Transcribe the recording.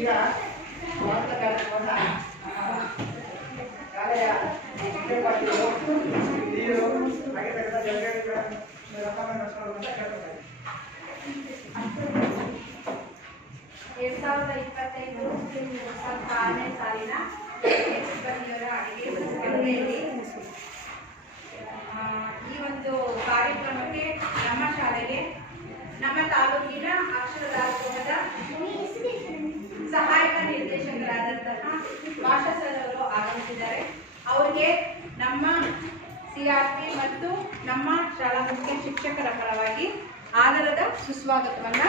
ಈಗ ಸ್ವಾಗತ ಕಾರ್ಯಕ್ರಮದ ಶಾಲೆಯ ಮುಖ್ಯೋಪಾಧ್ಯಾಯರು ಹಿರಿಯರು ಹಾಗೆ ತೆಗೆದ ಜವಾಬ್ದಾರಿಗಳ ರಕಮ ನಡೆಸೋಣ ಅಂತ ಕೇಳ್ತಾರೆ. 2025-26ನೇ ಸಾಲಿನ ಸಿಬ್ಬಂದಿಯವರ ಅಡಿಗೆ ಸ್ಪರ್ಧೆಯಲ್ಲಿ ಈ ಒಂದು ಕಾರ್ಯಕ್ರಮಕ್ಕೆ ನಮ್ಮ ಶಾಲೆಗೆ ನಮ್ಮ ತಾಲೂಕಿನ ಅಕ್ಷರದಾಸೋಹದ ಸಹಾಯಕ ನಿರ್ದೇಶಕರಾದಂತಹ ಭಾಷಾ ಸರ್ ಅವರು ಆಗಮಿಸಿದ್ದಾರೆ. ಅವರಿಗೆ ನಮ್ಮ CRP ಮತ್ತು ನಮ್ಮ ಶಾಲಾ ಮುಖ್ಯ ಶಿಕ್ಷಕರ ಪರವಾಗಿ ಆದರದ ಸುಸ್ವಾಗತವನ್ನು